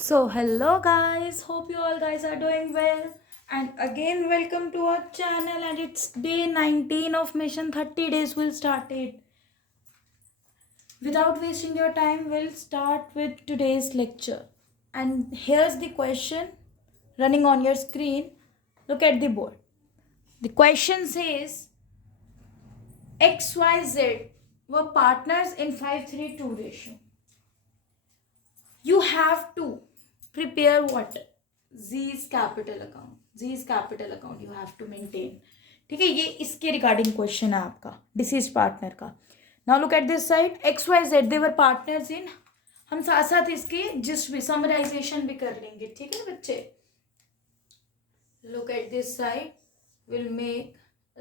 So, hello guys, hope you all guys are doing well. And again, welcome to our channel. And it's day 19 of Mission 30 Days. We'll start it. Without wasting your time, we'll start with today's lecture. And here's the question running on your screen. Look at the board. The question says XYZ were partners in 5:3:2 ratio. You have to prepare what? Z's capital account. Z's capital account you have to maintain. ठीक है, ये इसके regarding question है आपका deceased partner का. Now look at this side. X Y Z they were partners in. हम साथ साथ इसके जिस्ट भी समराइजेशन भी कर लेंगे. ठीक है बच्चे, look at this side. Will make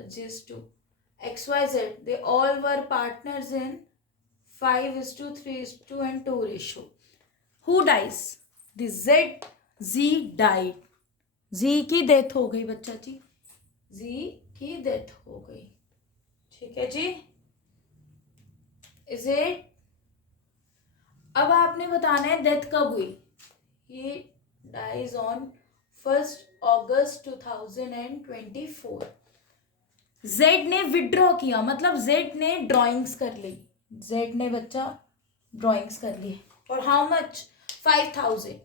just to XYZ they all were partners in 5:3:2 and 2 ratio. Who dies? The Z died. Z की डेथ हो गई बच्चा जी. Z की डेथ हो गई. ठीक है जी. Is it? अब आपने बताना है डेथ कब हुई. He dies on 1st August 2024. Z ने विड्रॉ किया, मतलब Z ने ड्राइंग्स कर ली. Z ने बच्चा ड्राइंग्स कर ली. और हाउ मच? 5,000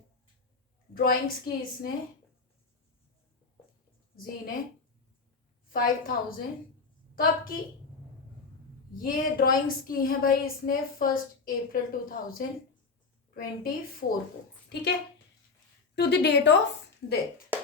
ड्राइंग्स की इसने. जी ने 5,000 कब की? ये ड्राइंग्स की है भाई इसने 1 अप्रैल 2024 को. ठीक है, to the date of death.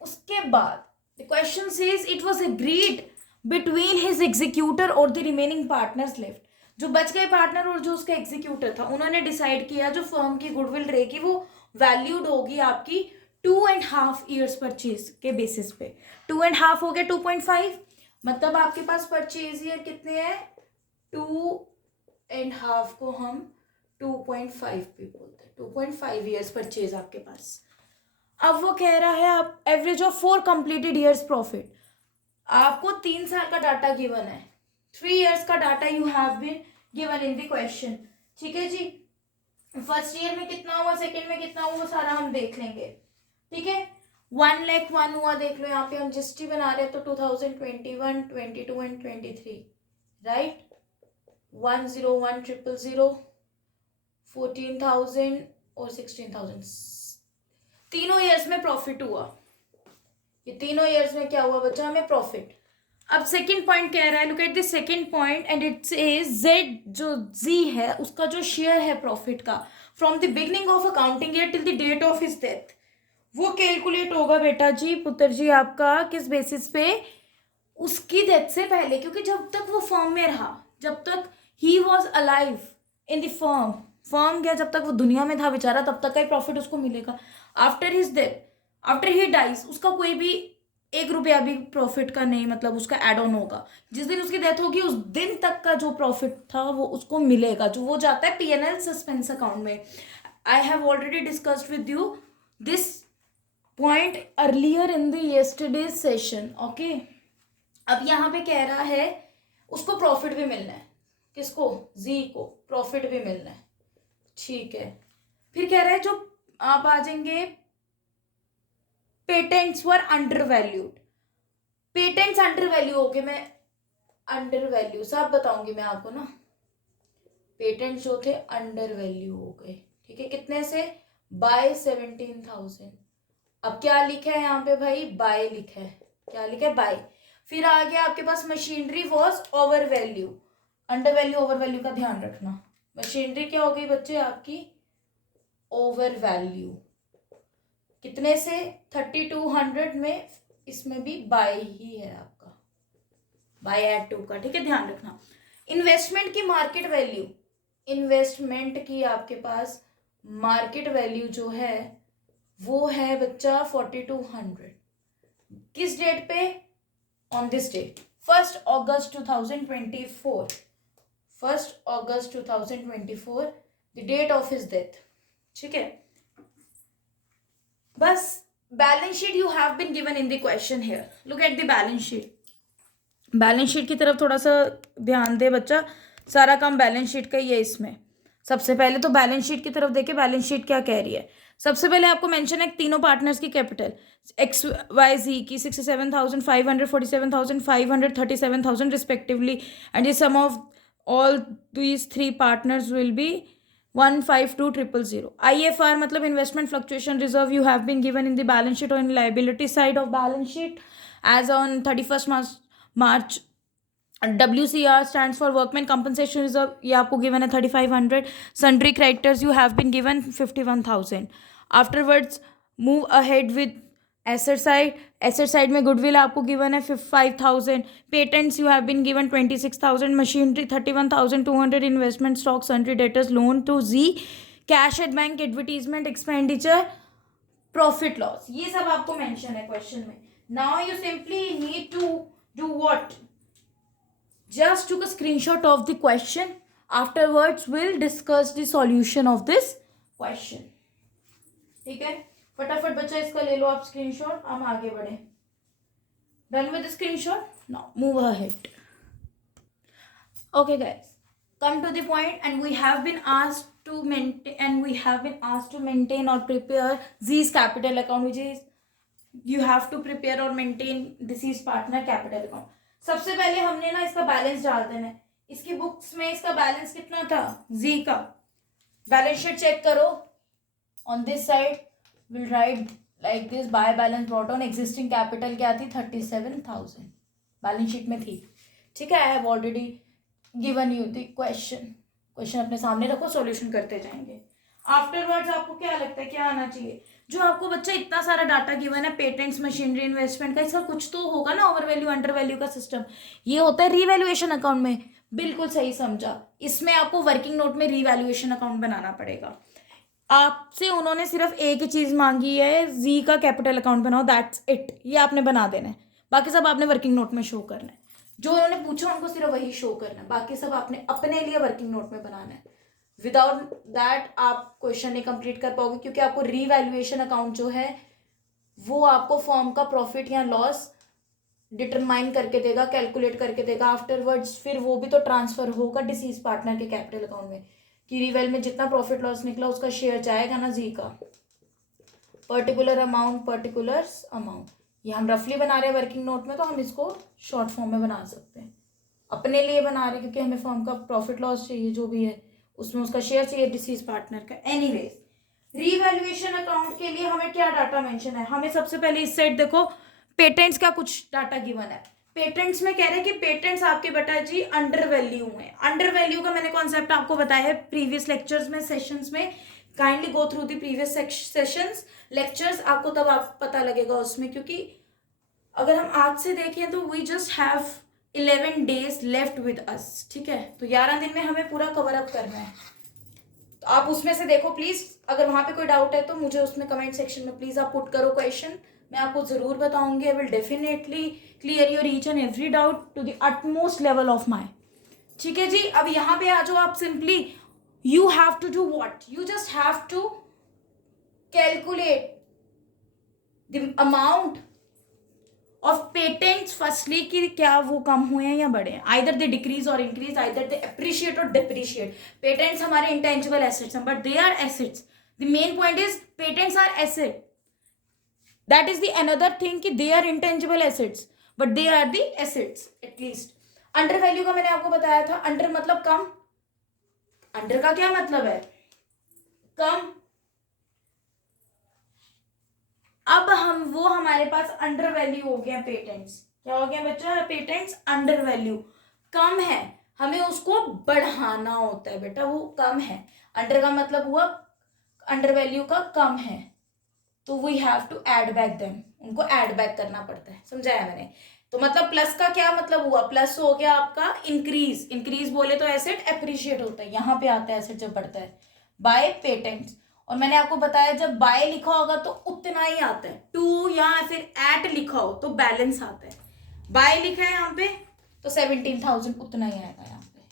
उसके बाद the question says it was agreed between his executor और द रिमेनिंग पार्टनर्स लेफ्ट. जो बच गए पार्टनर और जो उसका एग्जीक्यूटर था, उन्होंने डिसाइड किया जो फर्म की गुडविल रहेगी वो वैल्यूड होगी आपकी 2.5 ईयर्स परचेज के बेसिस पे. 2.5 हो गया 2.5, मतलब आपके पास परचेज ईयर कितने हैं? 2.5 को हम 2.5 भी बोलते हैं. 2.5 ईयर्स परचेज आपके पास. अब वो कह रहा है आप average of 4 completed years profit. आपको 3 साल का डाटा गिवन है. 3 ईयर्स का data you have been given in the question. ठीक है जी. फर्स्ट ईयर में कितना हुआ, सेकंड में कितना हुआ, सारा हम देख लेंगे. ठीक है, 1,01,000 हुआ. देख लो यहाँ पे हम जिस्टी बना रहे हैं तो 2021, 22 एंड 23 राइट. 1,01,000, 14,000 और 16,000. तीनों ईयर्स में प्रॉफिट हुआ. ये तीनों ईयर्स में क्या हुआ बच्चा? हमें प्रॉफिट. अब सेकंड पॉइंट कह रहा है, look at the second point and it says Z जो जी है उसका जो शेयर है प्रॉफिट का from the beginning of accounting year till the date of his death, वो कैलकुलेट होगा बेटा जी, पुत्र जी आपका किस बेसिस पे? उसकी डेथ से पहले. क्योंकि जब तक वो फर्म में रहा, जब तक he was alive in the firm गया, जब तक वो दुनिया में था बेचारा, तब तक का ही प्रॉफिट उसको मिलेगा. After his death, after he dies, उसका कोई भी 1 रुपया भी प्रॉफिट का नहीं, मतलब उसका एड ऑन होगा. जिस दिन उसकी डेथ होगी उस दिन तक का जो प्रॉफिट था वो उसको मिलेगा, जो वो जाता है P&L सस्पेंस अकाउंट में. I have already discussed with you this point earlier in the yesterday session. Okay, अब यहाँ पे कह रहा है उसको प्रॉफिट भी मिलना है. किसको? जी को प्रॉफिट भी मिलना है. ठीक है, फिर कह रहा है जो आप आ जाएंगे पेटेंट्स वर under valued. Patents under value हो गए. मैं अंडर वैल्यू सब बताऊंगी मैं आपको ना. पेटेंट्स जो थे अंडर वैल्यू हो गए. ठीक है, कितने से? बाय 17,000. अब क्या लिखा है यहाँ पे भाई? बाय लिखा है. क्या लिखा है? बाय. फिर आ गया आपके पास machinery was over value. Under value over value का ध्यान रखना. मशीनरी क्या हो गई बच्चे आपकी? Over value. कितने से? 3,200 में. इसमें भी बाय ही है आपका, बाय एट 2 का. ठीक है, ध्यान रखना. इन्वेस्टमेंट की मार्केट वैल्यू, इन्वेस्टमेंट की आपके पास मार्केट वैल्यू जो है वो है बच्चा 4,200. किस डेट पे? On this date 1 August 2024. 1 August 2024 the date of his death. ठीक है, बस. Balance sheet you have been given in the question here. Look at the balance sheet. Balance sheet की तरफ थोड़ा सा ध्यान दे बच्चा, सारा काम बैलेंस शीट का ही है इसमें. सबसे पहले तो बैलेंस शीट की तरफ देखे, बैलेंस शीट क्या कह रही है। सबसे पहले आपको मेंशन है तीनों पार्टनर्स की कैपिटल, एक्स वाई जी की 67,500, 47,500, 37,000 respectively, and the sum of all these three partners will be 152,000. IFR मतलब investment fluctuation reserve you have been given in the balance sheet और in liability side of balance sheet as on 31 March. WCR stands for workman compensation reserve, ये आपको given है 3,500. Sundry creditors you have been given 51,000. Afterwards move ahead with asset side में goodwill आपको given है 5,000. Patents you have been given 26,000. Machinery 31,200. Investment stock, sundry debtors, loan to Z, cash at bank, advertisement expenditure, profit loss, ये सब आपको mention है question में. Now you simply need to do what? Just took a screenshot of the question. Afterwards we'll discuss the solution of this question. ठीक है, फटाफट बच्चा इसका ले लो आप स्क्रीनशॉट, हम आगे बढ़े. Done with the screenshot? Now move ahead. Okay guys, come to the point, and we have been asked to maintain or prepare Z's capital account, which is you have to prepare or maintain this is partner capital account. सबसे पहले हमने ना इसका balance डाल देना है. इसकी books में इसका बैलेंस कितना था, जी का बैलेंस शीट चेक करो. On this side will write like this, by balance brought on, existing capital क्या थी 37,000 बैलेंस शीट में थी. ठीक है, I have already given you the question अपने सामने रखो, सॉल्यूशन करते जाएंगे. आफ्टरवर्ड्स आपको क्या लगता है क्या आना चाहिए? जो आपको बच्चा इतना सारा डाटा गिवन है, पेटेंट्स, मशीनरी, इन्वेस्टमेंट का, इसका कुछ तो होगा ना ओवर वैल्यू अंडर वैल्यू का सिस्टम. ये होता है रीवैल्यूएशन अकाउंट में. बिल्कुल सही समझा. इसमें आपको वर्किंग नोट में रीवैल्यूएशन अकाउंट बनाना पड़ेगा. आपसे उन्होंने सिर्फ एक ही चीज मांगी है, जी का कैपिटल अकाउंट बनाओ, दैट्स इट. ये आपने बना देना है, बाकी सब आपने वर्किंग नोट में शो करना है. जो उन्होंने पूछा उनको सिर्फ वही शो करना है, बाकी सब आपने अपने लिए वर्किंग नोट में बनाना है. विदाउट दैट आप क्वेश्चन नहीं कंप्लीट कर पाओगे, क्योंकि आपको रीवैल्यूएशन अकाउंट जो है वो आपको फर्म का प्रॉफिट या लॉस डिटरमाइन करके देगा, कैलकुलेट करके देगा. आफ्टरवर्ड्स फिर वो भी तो ट्रांसफर होगा डिसीज पार्टनर के कैपिटल अकाउंट में, कि रीवैल में जितना प्रॉफिट लॉस निकला उसका शेयर जाएगा ना जी का, पर्टिकुलर अमाउंट. ये हम रफली बना रहे हैं वर्किंग नोट में, तो हम इसको शॉर्ट फॉर्म में बना सकते हैं. अपने लिए बना रहे क्योंकि हमें फर्म का प्रॉफिट लॉस चाहिए, जो भी है उसमें उसका शेयर चाहिए डिसीज पार्टनर का. एनीवेज, रीवैल्यूएशन अकाउंट के लिए हमें क्या डाटा मेंशन है? हमें सबसे पहले इस साइड देखो, पेटेंट्स का कुछ डाटा गिवन है. पेटेंट्स में कह रहे हैं कि पेटेंट्स आपके बेटा जी अंडर वैल्यू है. अंडर वैल्यू का मैंने कॉन्सेप्ट आपको बताया है प्रीवियस लेक्चर्स में, सेशंस में. Kindly go through the previous sessions lectures, आपको तब आप पता लगेगा उसमें. क्योंकि अगर हम आज से देखें तो we just have 11 days left with us. ठीक है, तो 11 दिन में हमें पूरा कवर अप करना है. तो आप उसमें से देखो प्लीज. अगर वहां पे कोई डाउट है तो मुझे उसमें कमेंट सेक्शन में प्लीज आप पुट करो क्वेश्चन. मैं आपको जरूर बताऊंगी. I will definitely clear your each and every doubt to the utmost level of my. ठीक है जी, अब यहाँ पे आ जाओ आप. Simply you have to do what, you just have to calculate the amount of patents. Firstly कि क्या वो कम हुए हैं या बढ़े हैं, आइदर दे डिक्रीज और इंक्रीज, आइदर दे अप्रिशिएट और डिप्रिशिएट. पेटेंट्स हमारे इंटेंजिबल एसेट्स हैं, but they are assets. The main point is patents are asset. That is the another thing कि they are intangible assets, but they are the assets at least. Under value का मैंने आपको बताया था. Under मतलब कम. Under का क्या मतलब है? कम. अब हम वो हमारे पास अंडर वैल्यू हो गया पेटेंट्स. क्या हो गया बच्चा? पेटेंट्स अंडर वैल्यू, कम है. हमें उसको बढ़ाना होता है बेटा, वो कम है. अंडर का मतलब हुआ अंडर वैल्यू का कम है, तो we have to add back them. उनको ऐड बैक करना पड़ता है. समझाया मैंने? तो मतलब प्लस का क्या मतलब हुआ? प्लस हो गया आपका इंक्रीज. इंक्रीज बोले तो एसेट अप्रिशिएट होता है, यहाँ पे आता है एसेट जब बढ़ता है बाय पेटेंट्स. और मैंने आपको बताया जब बाय लिखा होगा तो उतना ही आता है. टू या फिर एट लिखा हो तो बैलेंस आता है. बाय लिखा है यहाँ पे तो 17,000 उतना ही आएगा यहाँ पे.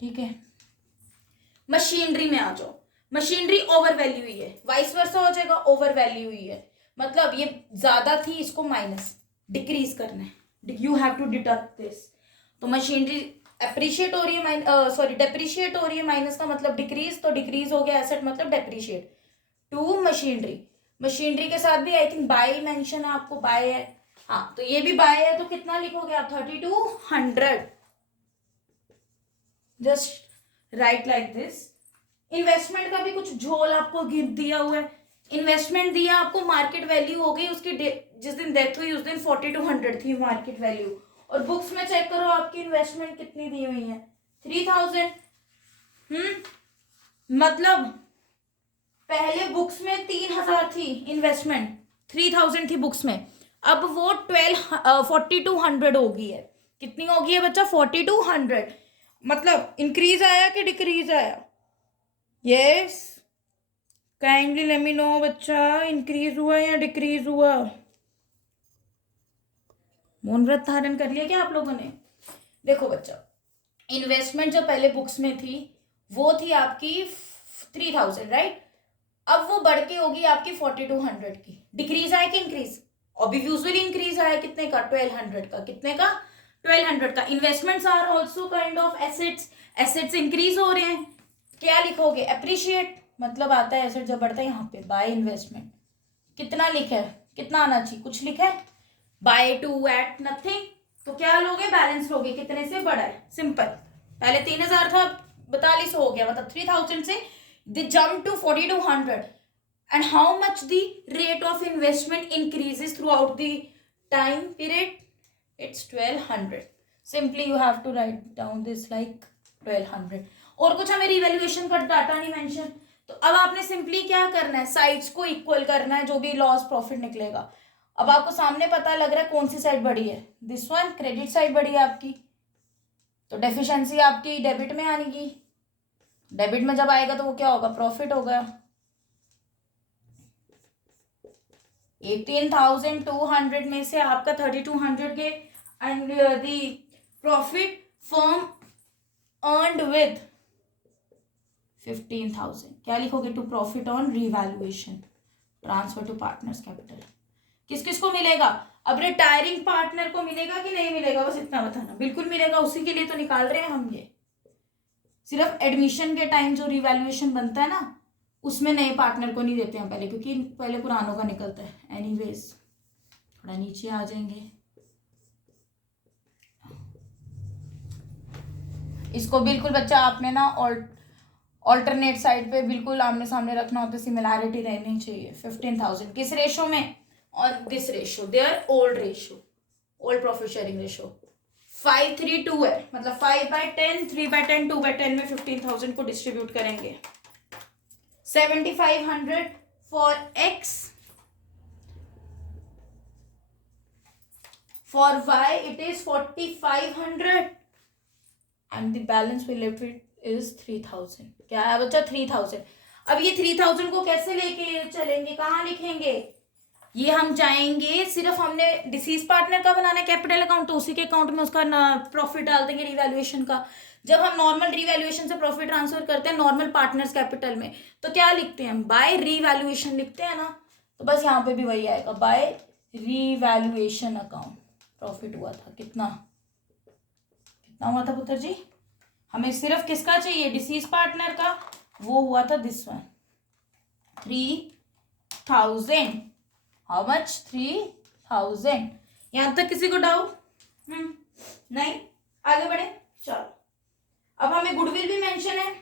ठीक है, मशीनरी में आ जाओ. मशीनरी ओवर वैल्यू ही है, वाइस वर्सा हो जाएगा, ओवर वैल्यू ही है. मतलब ये ज्यादा थी, इसको माइनस डिक्रीज करना है. You have to deduct this. तो मशीनरी अप्रिशिएट हो रही है, सॉरी डेप्रिशिएट हो रही है, माइनस का मतलब डिक्रीज, तो डिक्रीज हो गया एसेट मतलब डेप्रिशिएट। टू मशीनरी, मशीनरी के साथ भी आई थिंक बाय मेंशन है, आपको बाय है, हाँ तो ये भी बाय है, तो कितना लिखोगे आप 3200, just right like this. Investment का भी कुछ झोल आपको गिफ्ट दिया हुआ है, इन्वेस्टमेंट दिया आपको, मार्केट वैल्यू हो गई उसकी, जिस दिन डेथ हुई उस दिन 4200 थी मार्केट वैल्यू, और बुक्स में चेक करो आपकी इन्वेस्टमेंट कितनी दी हुई है 3000। मतलब पहले बुक्स में 3000 थी इन्वेस्टमेंट, 3000 थी बुक्स में, अब वो 4200 हो गई है। कितनी हो गई है बच्चा 4200, मतलब इंक्रीज आया कि डिक्रीज आया? Yes, kindly let me know बच्चा, इंक्रीज हुआ या डिक्रीज हुआ? मौन व्रत धारण कर लिया क्या आप लोगों ने? देखो बच्चा, इन्वेस्टमेंट जो पहले बुक्स में थी वो थी आपकी 3000, राइट? अब वो बढ़ के होगी आपकी 4200 की। डिक्रीज आया कि इंक्रीज? ऑब्वियसली इंक्रीज आया, कितने का 1200 का, कितने का 1200 का। Investments are also kind of assets, assets increase हो रहे हैं, क्या लिखोगे अप्रिशिएट, मतलब आता है एसेट जब बढ़ता है यहाँ पे बाय इन्वेस्टमेंट। कितना लिखा है, कितना आना चाहिए, कुछ लिखा है बाय टू एट नथिंग, तो क्या लोगे बैलेंस लोगे, कितने से बढ़ा है, सिंपल। पहले 3000 था 4200 हो गया, मतलब 3000 से they jump to 4200, and how much the rate of investment increases throughout the time period? It's 1200. Simply you have to write down this like 1200। और कुछ हमें रिवैल्यूएशन का डाटा नहीं मेंशन, तो अब आपने सिंपली क्या करना है, साइड्स को इक्वल करना है, जो भी लॉस प्रॉफिट निकलेगा। अब आपको सामने पता लग रहा है कौन सी साइड बढ़ी है, दिस वन, क्रेडिट साइड बढ़ी है आपकी, तो डेफिशिएंसी आपकी डेबिट में आएगी, डेबिट में जब आएगा तो वो क्या होगा, प्रॉफिट होगा। 18,200 में से आपका 3200 के and the profit firm earned with 15,000, क्या लिखोगे, to profit on revaluation, transfer to partners capital. किस किस को मिलेगा? अब रिटायरिंग पार्टनर को मिलेगा कि नहीं मिलेगा, बस इतना बताना। बिल्कुल मिलेगा, उसी के लिए तो निकाल रहे हैं हम ये। सिर्फ एडमिशन के टाइम जो रिवैल्यूएशन बनता है ना, उसमें नए पार्टनर को नहीं देते हैं पहले, क्योंकि पहले पुरानों का निकलता है। एनीवेज थोड़ा नीचे आ जाएंगे, इसको बिल्कुल बच्चा आपने ना ऑल्टरनेट साइड पे बिल्कुल आमने सामने रखना होता है, सिमिलैरिटी रहनी चाहिए। 15,000 किस रेशो में, और this ratio, their old ratio, old profit sharing ratio 5:3:2 है, मतलब 5/10, 3/10, 2/10 में 15,000 को डिस्ट्रीब्यूट करेंगे। 7,500 for x, for y it is 4,500 and the balance we left with is 3,000। क्या है बच्चा 3,000। अब ये 3,000 को कैसे लेके चलेंगे, कहाँ लिखेंगे, ये हम जाएंगे, सिर्फ हमने डिसीज पार्टनर का बनाना है कैपिटल अकाउंट, तो उसी के अकाउंट में उसका प्रॉफिट डाल देंगे रिवैल्यूएशन का। जब हम नॉर्मल रिवैल्यूएशन से प्रॉफिट ट्रांसफर करते हैं नॉर्मल पार्टनर्स कैपिटल में, तो क्या लिखते हैं, बाय रिवैल्यूएशन लिखते हैं ना, तो बस यहाँ पे भी वही आएगा, बाय रिवैल्यूएशन अकाउंट प्रॉफिट हुआ था। कितना कितना हुआ था पुत्र जी, हमें सिर्फ किसका चाहिए, डिसीज पार्टनर का, वो हुआ था दिस वन 3,000। How much, 3,000। यहां तक किसी को डाउट? नहीं, आगे बढ़े, चलो। अब हमें गुडविल भी मेंशन है,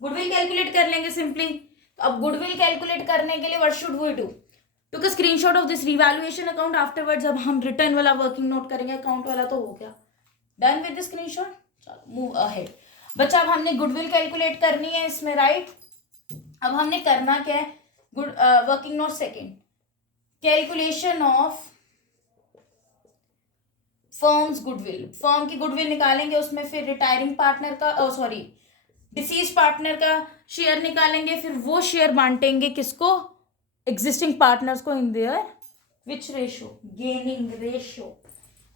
गुडविल कैलकुलेट कर लेंगे सिंपली। तो अब गुडविल कैलकुलेट करने के लिए what should we do, took a screenshot of this revaluation account, afterward जब हम रिटर्न वाला वर्किंग नोट करेंगे अकाउंट वाला, तो हो गया डन विद द स्क्रीनशॉट। चलो मूव अहेड बच्चा, अब हमने गुडविल कैलकुलेट करनी है इसमें, राइट? अब हमने करना क्या है, working note second, calculation of firm's goodwill, firm की गुडविल निकालेंगे, उसमें फिर रिटायरिंग पार्टनर का, सॉरी डिसीज पार्टनर का शेयर निकालेंगे, फिर वो शेयर बांटेंगे किसको, एग्जिस्टिंग पार्टनर्स को, in their which ratio, gaining ratio.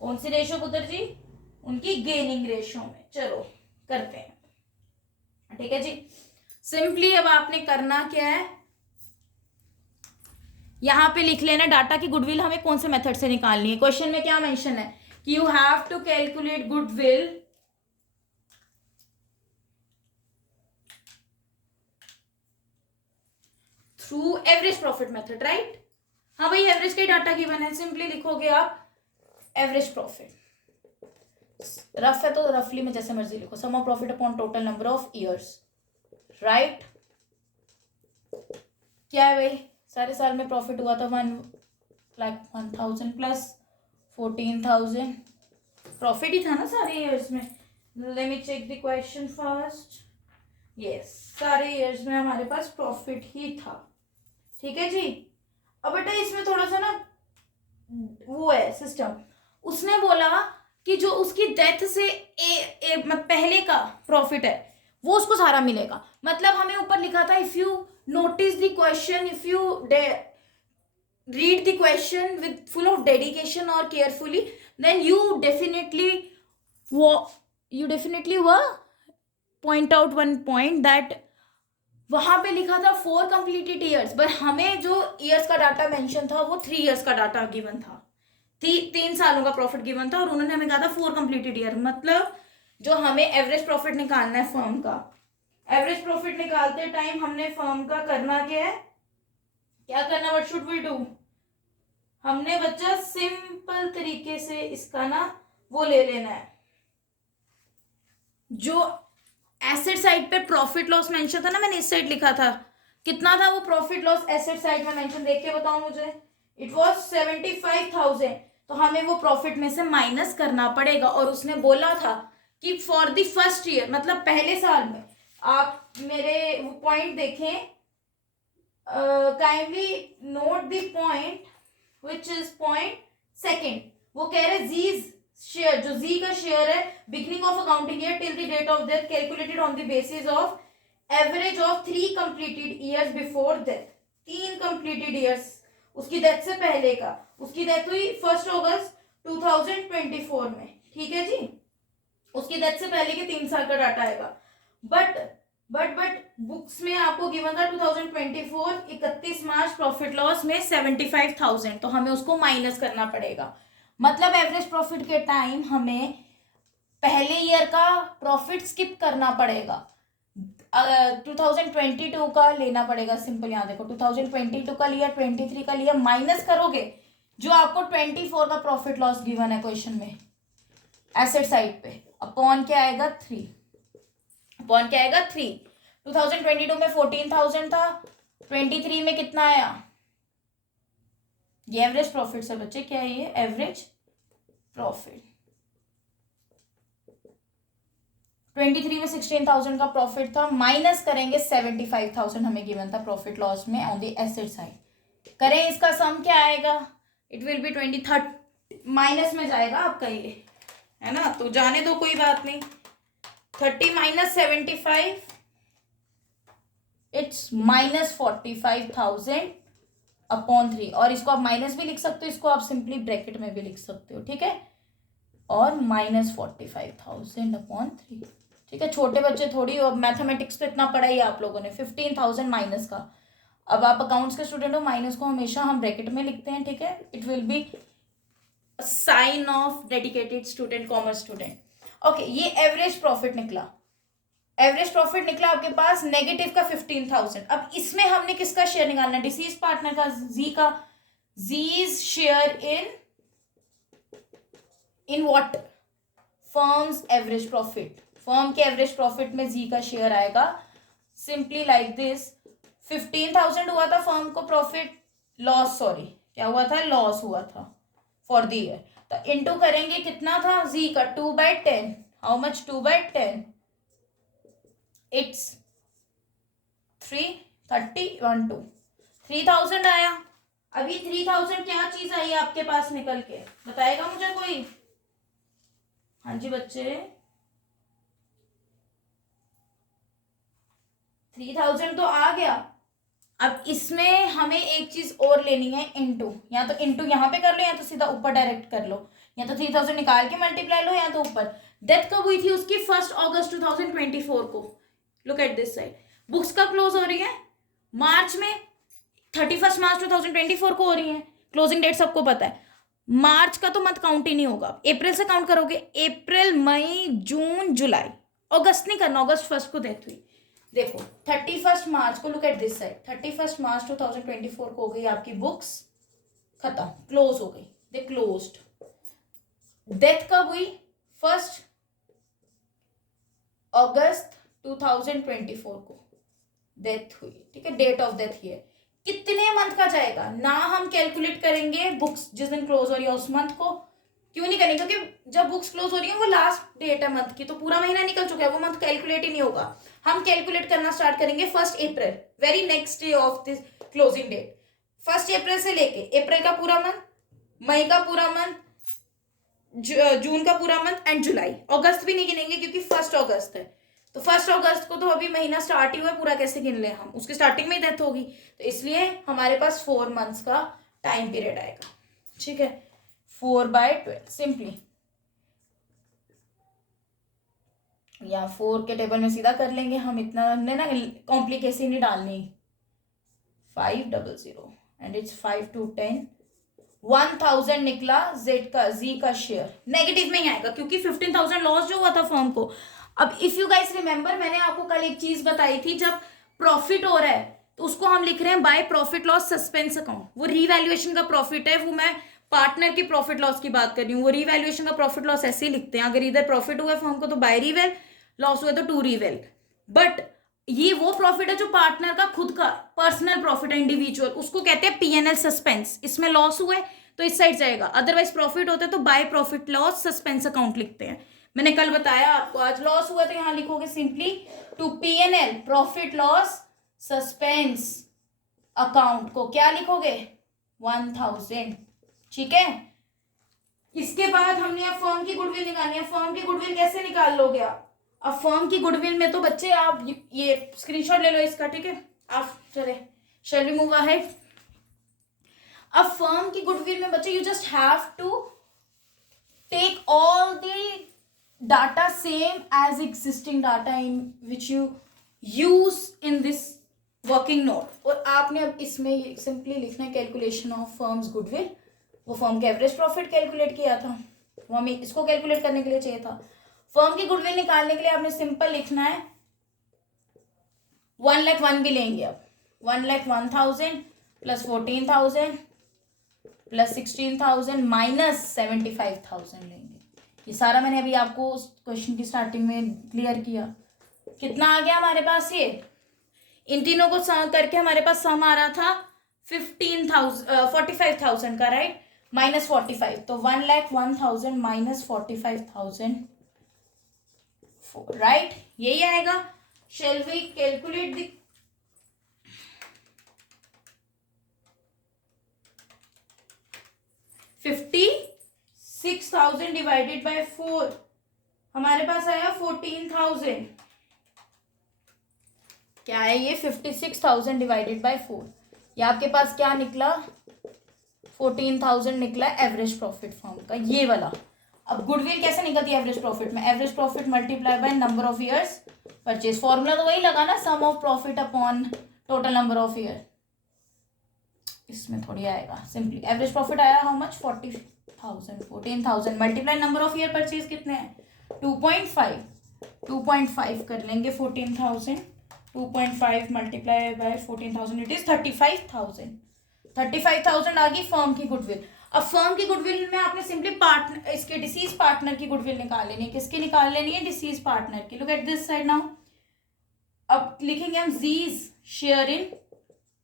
कौन सी रेशो पुत्र जी, उनकी गेनिंग रेशो में। चलो करते हैं, ठीक है जी। सिंपली अब आपने करना क्या है, यहां पे लिख लेना डाटा की गुडविल हमें कौन से मेथड से निकालनी है। क्वेश्चन में क्या मेंशन है कि you have to calculate goodwill through average profit method, right. हाँ भाई, एवरेज का डाटा गिवन है, सिंपली लिखोगे आप एवरेज प्रॉफिट। रफ है तो रफली में जैसे मर्जी लिखो, sum of profit upon total number of years, right. क्या है भाई, सारे साल में प्रॉफिट हुआ था 1,01,000 प्लस 14,000, प्रॉफिट ही था ना सारे ईयर्स में। Let me check the question first. Yes, सारे ईयर्स में हमारे पास प्रॉफिट ही था, ठीक है जी। अब बेटा इसमें थोड़ा सा ना वो है सिस्टम, उसने बोला कि जो उसकी डेथ से पहले का प्रॉफिट है वो उसको सारा मिलेगा। मतलब हमें ऊपर लिखा था, if you notice the question, if you read the question with full of dedication or carefully, then you definitely were point out one point that वहां पे लिखा था 4 completed years, but हमें जो years का डाटा मेंशन था वो 3 years का डाटा गिवन था, 3 सालों का प्रॉफिट गिवन था, और उन्होंने हमें कहा था 4 completed year। मतलब जो हमें एवरेज प्रॉफिट निकालना है फर्म का, एवरेज प्रॉफिट निकालते टाइम हमने फर्म का करना क्या है, क्या करना, व्हाट शुड वी डू, हमने बच्चा सिंपल तरीके से इसका ना वो ले लेना है, जो एसेट साइड पे प्रॉफिट लॉस मेंशन था ना, मैंने इस साइड लिखा था, कितना था वो प्रॉफिट लॉस एसेट साइड में मेंशन, देख के बताओ मुझे, इट वाज 75,000। तो हमें वो प्रॉफिट में से माइनस करना पड़ेगा, और उसने बोला था कि फॉर द फर्स्ट ईयर, मतलब पहले साल में, आप मेरे वो पॉइंट देखें, kindly note the point which is point second. वो कह रहे जीज शेयर, जो जी का शेयर है, beginning of accounting year till the date of death calculated on the basis of average of 3 completed years before death. 3 completed years उसकी death से पहले का, उसकी डेथ हुई 1 अगस्त 2024 में, ठीक है जी। उसकी डेथ से पहले के 3 साल का डाटा आएगा, बट बुक्स में आपको गिवन था 2024 31 मार्च प्रॉफिट लॉस में 75,000, तो हमें उसको माइनस करना पड़ेगा। मतलब एवरेज प्रॉफिट के टाइम हमें पहले ईयर का प्रॉफिट स्किप करना पड़ेगा, 2022 का लेना पड़ेगा। सिंपल यहाँ देखो, 2022 का लिया, 23 का लिया, माइनस करोगे जो आपको 24 का प्रॉफिट लॉस गिवन है क्वेश्चन में एसेट साइड पे, अपॉन क्या आएगा 3, अपॉन क्या आएगा 3। 2022 में 14,000 था, 23 में कितना आया, ये एवरेज प्रॉफिट से बच्चे, क्या है ये एवरेज प्रॉफिट। 23 में 16,000 का प्रॉफिट था, माइनस करेंगे 75,000 हमें गिवन था प्रॉफिट लॉस में ऑन द एसेट साइड। करें इसका सम क्या आएगा, इट विल बी 23, माइनस में जाएगा आपका ये, है ना, तो जाने दो कोई बात नहीं। 30 माइनस 75, इट्स माइनस 45,000 अपॉन 3, और इसको आप माइनस भी लिख सकते हो, इसको आप सिंपली ब्रैकेट में भी लिख सकते हो, ठीक है, और माइनस 45,000 अपॉन 3, ठीक है। छोटे बच्चे थोड़ी, मैथमेटिक्स तो इतना पढ़ा ही आप लोगों ने, 15,000 माइनस का। अब आप अकाउंट्स के स्टूडेंट हो, माइनस को हमेशा हम ब्रैकेट में लिखते हैं, ठीक है, it will be sign of dedicated student, commerce student. Okay, ये एवरेज प्रॉफिट निकला, एवरेज प्रॉफिट निकला आपके पास नेगेटिव का 15,000। अब इसमें हमने किसका शेयर निकालना है, डिसीज पार्टनर का, जी का, G's share in what, firm's average profit, firm के एवरेज प्रॉफिट में जी का शेयर आएगा, सिंपली लाइक दिस। 15,000 हुआ था फर्म को प्रॉफिट, लॉस, सॉरी क्या हुआ था, लॉस हुआ था फॉर द ईयर, तो इनटू करेंगे कितना था जी का, 2/10, हाउ मच, 2/10, इट्स 330, 3,000 आया। अभी 3,000 क्या चीज आई आपके पास निकल के, बताएगा मुझे कोई, हाँ जी बच्चे, 3,000 तो आ गया। अब इसमें हमें एक चीज और लेनी है, इनटू, या तो इनटू यहाँ पे कर लो, या तो सीधा ऊपर डायरेक्ट कर लो, या तो 3,000 निकाल के मल्टीप्लाई लो, या तो ऊपर। डेथ कब हुई थी उसकी, 1 अगस्त 2024 को। Look at this side, books कब क्लोज हो रही है, मार्च में, 31 मार्च 2024 को हो रही है, क्लोजिंग डेट सबको पता है। मार्च का तो मत काउंट ही नहीं होगा, अप्रैल से काउंट करोगे, अप्रैल, मई, जून, जुलाई, अगस्त नहीं करना, अगस्त 1 को डेथ हुई, देखो 31 मार्च को, लुक एट दिस साइड, 31 मार्च 2024 को हो गई आपकी बुक्स खत्म, क्लोज हो गई, दे क्लोज्ड। डेथ कब हुई? 1 अगस्त 2024 को डेथ हुई, ठीक है, डेट ऑफ डेथ ये। कितने मंथ का जाएगा ना, हम कैलकुलेट करेंगे बुक्स जिस दिन क्लोज हो रही है उस मंथ को। क्यों नहीं करेंगे? क्योंकि जब बुक्स क्लोज हो रही है वो लास्ट डेट है मंथ की, तो पूरा महीना निकल चुका है, वो मंथ कैलकुलेट ही नहीं होगा। हम कैलकुलेट करना स्टार्ट करेंगे 1 April, very next day of this closing date. 1 अप्रैल से लेके अप्रैल का पूरा मंथ, मई का पूरा मंथ, जून का पूरा मंथ एंड जुलाई। अगस्त भी नहीं गिनेंगे क्योंकि 1 अगस्त है, तो 1 अगस्त को तो अभी महीना स्टार्ट ही हुआ, पूरा कैसे गिन ले हम, उसकी स्टार्टिंग में ही डेथ होगी, तो इसलिए हमारे पास 4 मंथ्स का टाइम पीरियड आएगा, ठीक है। 4/12 सिंपली, या 4 के टेबल में सीधा कर लेंगे हम, इतना हमने ना कॉम्प्लिकेशन नहीं डालनी। 500 एंड इट्स 5 to 10, 1000 निकला जी का शेयर, नेगेटिव में ही आएगा क्योंकि 15,000 लॉस जो हुआ था फर्म को। अब इफ यू गाइस रिमेंबर, मैंने आपको कल एक चीज बताई थी, जब प्रॉफिट हो रहा है तो उसको हम लिख रहे हैं by profit loss suspense account, वो रीवैल्यूएशन का प्रॉफिट है, वो मैं पार्टनर की प्रॉफिट लॉस की बात कर रही हूँ, वो रीवैल्यूएशन का प्रॉफिट लॉस ऐसे ही लिखते हैं, अगर इधर प्रॉफिट हुआ है फर्म को तो बाय रीवेल, लॉस हुआ तो टू रीवेल। बट ये वो प्रॉफिट है जो पार्टनर का खुद का पर्सनल प्रॉफिट है, इंडिविजुअल, उसको कहते हैं पीएनएल सस्पेंस। इसमें लॉस हुआ है तो इस साइड जाएगा, अदरवाइज प्रॉफिट होता है तो by profit loss suspense account लिखते हैं। मैंने कल बताया आपको, आज लॉस हुआ तो यहां लिखोगे simply to PNL profit loss suspense account को क्या लिखोगे? 1000, ठीक है। इसके बाद हमने अब फर्म की गुडविल निकालनी है। फर्म की गुडविल कैसे निकाल लोगे आप? अब फर्म की गुडविल में तो बच्चे आप ये स्क्रीनशॉट ले लो इसका, ठीक है। आप चले, शैल वी मूव अहेड। अब फर्म की गुडविल में बच्चे you just have to take all the data same as existing data in which you use in this working note, और आपने अब इसमें सिंपली लिखना है कैलकुलेशन ऑफ फर्म्स गुडविल। वो फर्म का एवरेज प्रॉफिट कैलकुलेट किया था, वो हमें इसको कैलकुलेट करने के लिए चाहिए था। फर्म की गुडविल निकालने के लिए आपने सिंपल लिखना है 1,01,000 भी लेंगे अब, 1,01,000 प्लस 14,000 प्लस 16,000 माइनस 75,000 लेंगे। ये सारा मैंने अभी आपको क्वेश्चन की स्टार्टिंग में क्लियर किया। कितना आ गया हमारे पास? ये इन तीनों को करके हमारे पास सम आ रहा था 45,000 का, राइट, माइनस 45, तो 1,01,000 माइनस 45,000, राइट, यही आएगा। Shall we calculate the 56,000 divided by 4, हमारे पास आया 14,000। क्या है ये? 56,000 डिवाइडेड बाय 4, ये आपके पास क्या निकला? 14,000 निकला एवरेज प्रॉफिट फर्म का, ये वाला। अब गुडविल कैसे निकलती है एवरेज प्रॉफिट में? Average profit multiply by number of years purchase, formula तो वही लगा ना, sum of profit upon total number of year. इसमें थोड़ी आएगा, सिंपली एवरेज प्रॉफिट आया how much? 40,000, 14,000 multiply number of year purchase कितने हैं? 2.5, 2.5 कर लेंगे 14,000, 2.5 मल्टीप्लाई बाय 14,000 इट इज 35,000। 35,000 आ गई फर्म की गुडविल। अब फर्म की गुडविल में आपने सिंपली पार्टनर, इसके डिसीज पार्टनर की गुडविल निकाल लेनी है। किसकी निकाल लेनी है? डिसीज पार्टनर की। Look at this side now, अब लिखेंगे हम जीज शेयर इन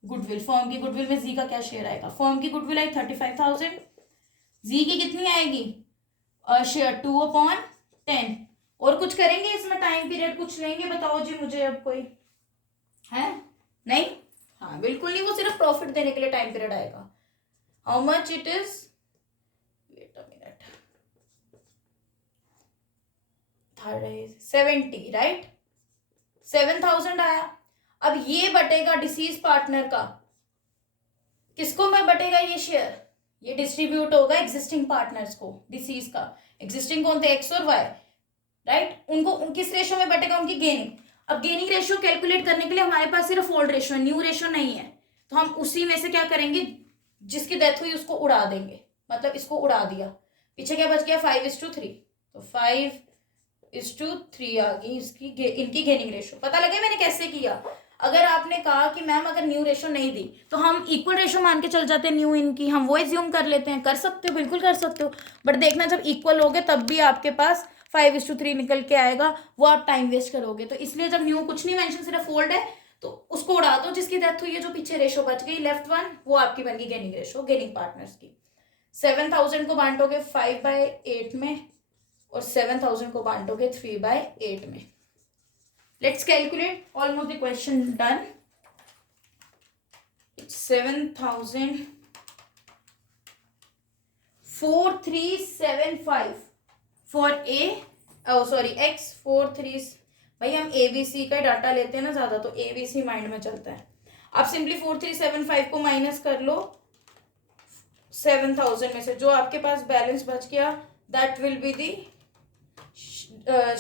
गुडविल। फर्म की गुडविल में जी का क्या शेयर आएगा? फर्म की गुडविल आई 35,000, जी की कितनी आएगी? शेयर 2/10। और कुछ करेंगे इसमें? टाइम पीरियड कुछ लेंगे? बताओ जी मुझे, अब कोई है? नहीं, हाँ बिल्कुल नहीं, वो सिर्फ प्रॉफिट देने के लिए टाइम पीरियड आएगा। How much it is? Wait a minute, 70, right, 7,000 आया। अब ये बटेगा डिसीज पार्टनर का, किसको में बटेगा ये शेयर? ये डिस्ट्रीब्यूट होगा एग्जिस्टिंग पार्टनर्स को। डिसीज का एग्जिस्टिंग कौन थे? एक्स और वाई, राइट। उनको किस रेशियो में बटेगा? उनकी गेनिंग। अब गेनिंग रेशियो कैलकुलेट करने के लिए हमारे पास सिर्फ ओल्ड रेशियो, न्यू रेशियो नहीं है, तो हम उसी में से क्या करेंगे, जिसकी डेथ हुई उसको उड़ा देंगे, मतलब इसको उड़ा दिया। पीछे क्या बच गया? 5:3, तो 5:3 5:3 आ गई इनकी गेनिंग रेशो। पता लगे मैंने कैसे किया? अगर आपने कहा कि मैम अगर न्यू रेशो नहीं दी तो हम इक्वल रेशो मान के चल जाते हैं न्यू इनकी, हम वो एज्यूम कर लेते हैं। कर सकते हो, बिल्कुल कर सकते हो, बट देखना जब इक्वल हो गए तब भी आपके पास 5:3 निकल के आएगा, वो आप टाइम वेस्ट करोगे। तो इसलिए जब न्यू कुछ नहीं मेंशन, सिर्फ ओल्ड है, तो उसको उड़ा दो जिसकी डेथ हुई है, जो पीछे रेशो बच गई लेफ्ट वन, वो आपकी बन गई गेनिंग रेशो, गेनिंग पार्टनर्स की। 7,000 को बांटोगे 5/8 में और 7,000 को बांटोगे 3/8 में। Let's calculate, almost the question done. 7,000 4375 for x 43। भाई हम ABC का डाटा लेते हैं ना ज्यादा, तो ABC माइंड में चलता है। आप सिंपली 4375 को माइनस कर लो 7,000 में से, जो आपके पास बैलेंस बच गया that will be the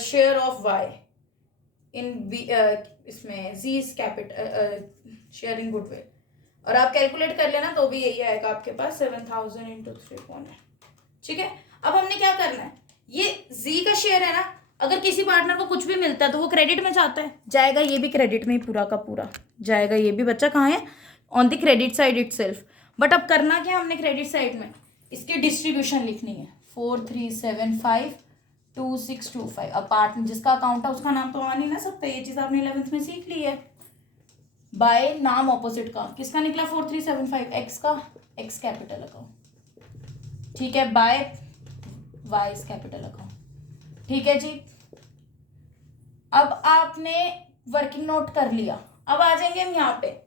share of Y in इसमें G's capital share in goodwill. और आप कैलकुलेट कर लेना तो भी यही आएगा आपके पास 7,000 इंटू 3. ठीक है, अब हमने क्या करना है, ये जी का शेयर है ना, अगर किसी पार्टनर को कुछ भी मिलता है तो वो क्रेडिट में जाता है, जाएगा ये भी क्रेडिट में ही पूरा का पूरा जाएगा। ये भी बच्चा कहाँ है, on the credit side itself. But अब करना क्या हमने क्रेडिट साइड में, इसकी डिस्ट्रीब्यूशन लिखनी है 43752625। अब पार्टनर जिसका अकाउंट है उसका नाम तो आ नहीं ना सकता, ये चीज आपने 11th में सीख ली है। बाय नाम ऑपोजिट का, किसका निकला 4375, एक्स का, एक्स कैपिटल अकाउंट। ठीक है, बाय वाई कैपिटल अकाउंट। ठीक है जी, अब आपने वर्किंग नोट कर लिया। अब आ जाएंगे हम यहाँ पे,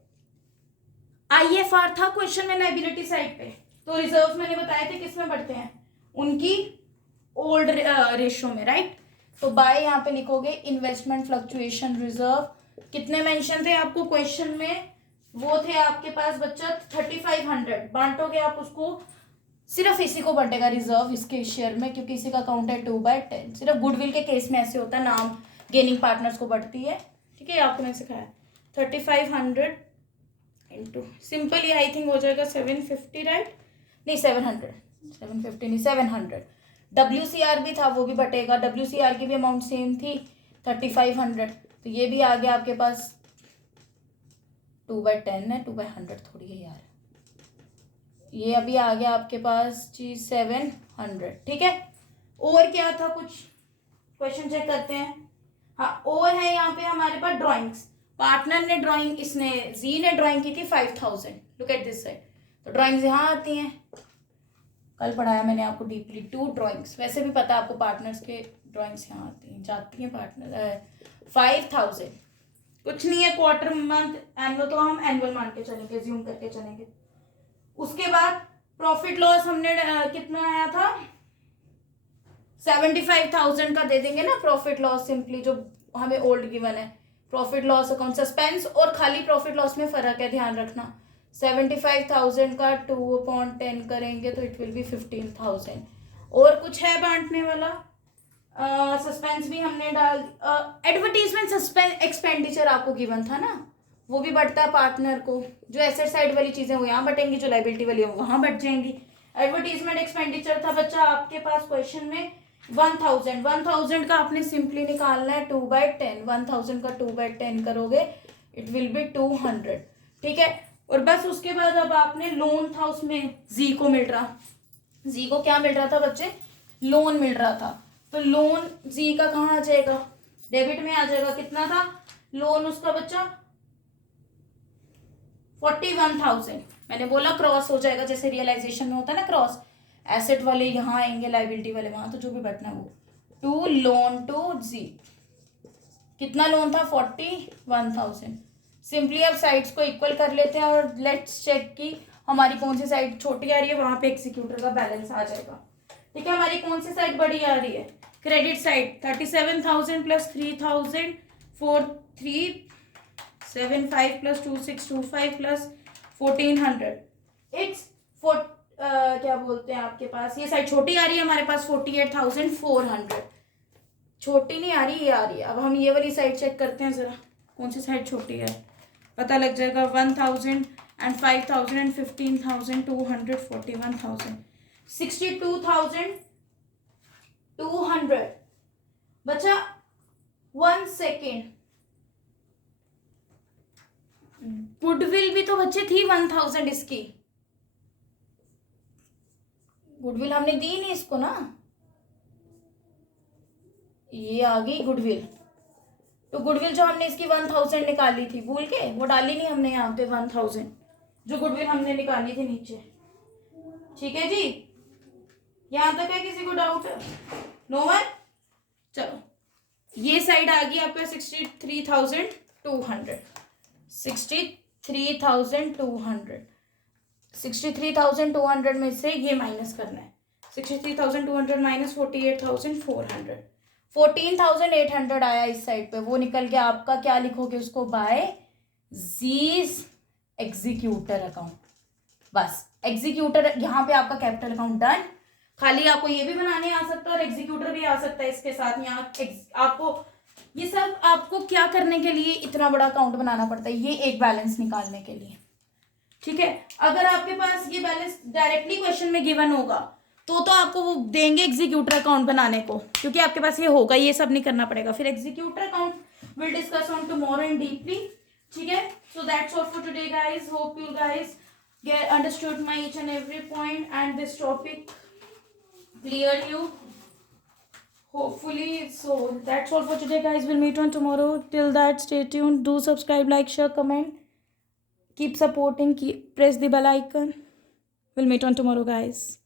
IFR था क्वेश्चन में लाइबिलिटी साइड पे, तो रिजर्व मैंने बताए थे किस में बढ़ते हैं, उनकी ओल्ड रेशो में, राइट। तो बाय यहाँ पे लिखोगे इन्वेस्टमेंट फ्लक्चुएशन रिजर्व, कितने मेंशन थे आपको क्वेश्चन में, वो थे आपके पास बच्चा 3500। बांटोगे आप उसको, सिर्फ इसी को बढ़ेगा रिजर्व इसके शेयर में, क्योंकि इसी का अकाउंट है 2/10। सिर्फ गुडविल के केस में ऐसे होता है, नाम गेनिंग पार्टनर्स को बढ़ती है। ठीक है, आपको मैंने सिखाया 3500 इंटू, सिंपली आई थिंक हो जाएगा 750, राइट, नहीं 700, 750 नहीं 700। WCR भी था, वो भी बटेगा, WCR की भी अमाउंट सेम थी 3500, तो ये भी आ गया आपके पास 2/10 है, 2/100 थोड़ी है यार, ये अभी आ गया आपके पास जी 700। ठीक है, और क्या था, कुछ क्वेश्चन चेक करते हैं। हाँ, और है यहाँ पे हमारे पास ड्राइंग्स, पार्टनर ने ड्राइंग, इसने जी ने ड्राइंग की थी 5000, लुक एट दिस साइड, तो ड्राइंग्स यहाँ आती हैं, कल पढ़ाया मैंने आपको डीपली 2 ड्राइंग्स, वैसे भी पता है आपको पार्टनर्स के ड्राइंग्स यहाँ आती हैं, जाती हैं पार्टनर 5000, कुछ नहीं है, क्वार्टर मंथ एनुअल, तो हम एनुअल मान के चलेंगे, ज्यूम करके चलेंगे। उसके बाद प्रॉफिट लॉस हमने कितना आया था 75,000 का दे देंगे ना प्रॉफिट लॉस, सिंपली जो हमें ओल्ड गिवन है। प्रॉफिट लॉस अकाउंट, सस्पेंस और खाली प्रॉफिट लॉस में फर्क है, ध्यान रखना। 75,000 का 2/10 करेंगे तो इट विल बी 15,000। और कुछ है बांटने वाला, सस्पेंस भी हमने डाल, एडवर्टीजमेंट सस्पेंस एक्सपेंडिचर आपको गिवन था ना, वो भी बढ़ता है पार्टनर को, जो एसेट साइड वाली चीजें वो यहाँ बटेंगी, जो लाइबिलिटी वाली है वहां बढ़ जाएंगी। एडवर्टीजमेंट एक्सपेंडिचर था बच्चा आपके पास क्वेश्चन में 1000 का आपने सिंपली निकालना है 2/10, 1000 का 2/10 करोगे इट विल बी 200। ठीक है, और बस उसके बाद अब आपने लोन था उसमें जी को मिल रहा, जी को क्या मिल रहा था बच्चे, लोन मिल रहा था, तो लोन जी का कहाँ आ जाएगा, डेबिट में आ जाएगा। कितना था लोन उसका बच्चा 41,000, मैंने बोला क्रॉस हो जाएगा, जैसे रियलाइजेशन में होता है ना क्रॉस, एसेट वाले यहाँ आएंगे लाइबिलिटी वाले वहां, तो जो भी बटना वो टू लोन टू जी। कितना लोन था 41,000। सिंपली अब साइड्स को इक्वल कर लेते हैं और लेट्स चेक कि हमारी कौन सी साइड छोटी आ रही है, वहां पे एग्जीक्यूटर का बैलेंस आ जाएगा। ठीक है, हमारी कौन सी साइड बड़ी आ रही है, credit side 37,000 plus 3,000 4375 plus 2625 plus 1400, it's क्या बोलते हैं आपके पास, ये साइड छोटी आ रही है हमारे पास 48,400, छोटी नहीं आ रही, ये आ रही है। अब हम ये वाली साइड चेक करते हैं जरा, कौन सी साइड छोटी है, पता लग जाएगा। 1,000 एंड 5,000 एंड 15,000 200 41,000 62,200 बचा 1 सेकेंड, गुडविल भी तो बच्चे थी 1000 इसकी, गुडविल हमने दी नहीं इसको ना, ये आ गई गुडविल। तो गुडविल जो हमने इसकी 1000 निकाली थी, भूल के वो डाली नहीं हमने यहाँ पे 1000, जो गुडविल हमने निकाली थी नीचे। ठीक है जी, यहाँ तक है? किसी को डाउट? No one? चलो, ये साइड आ गई आपका 63,200, 63,200, 63,200 में से ये माइनस करना है। 63,200 माइनस 48,400, 14,800 आया इस साइड पे, वो निकल के आपका क्या लिखोगे उसको? By G's executor account. बस एग्जीक्यूटर, यहाँ पे आपका कैपिटल अकाउंट डन। खाली आपको ये भी बनाने आ सकता है और एग्जीक्यूटर भी आ सकता है इसके साथ। यहाँ आपको ये सब आपको क्या करने के लिए इतना बड़ा अकाउंट बनाना पड़ता है? ये एक बैलेंस निकालने के लिए। ठीक है, अगर आपके पास ये बैलेंस डायरेक्टली क्वेश्चन में गिवन होगा तो आपको वो देंगे एग्जीक्यूटर अकाउंट बनाने को, क्योंकि आपके पास ये होगा, ये सब नहीं करना पड़ेगा। फिर executor account will discuss on tomorrow in deeply. ठीक है, so that's all for today guys, hope you guys get understood my each and every point and this topic cleared you hopefully. So that's all for today guys, we'll meet on tomorrow. Till that, stay tuned, do subscribe, like, share, comment, keep supporting, press the bell icon. We'll meet on tomorrow guys.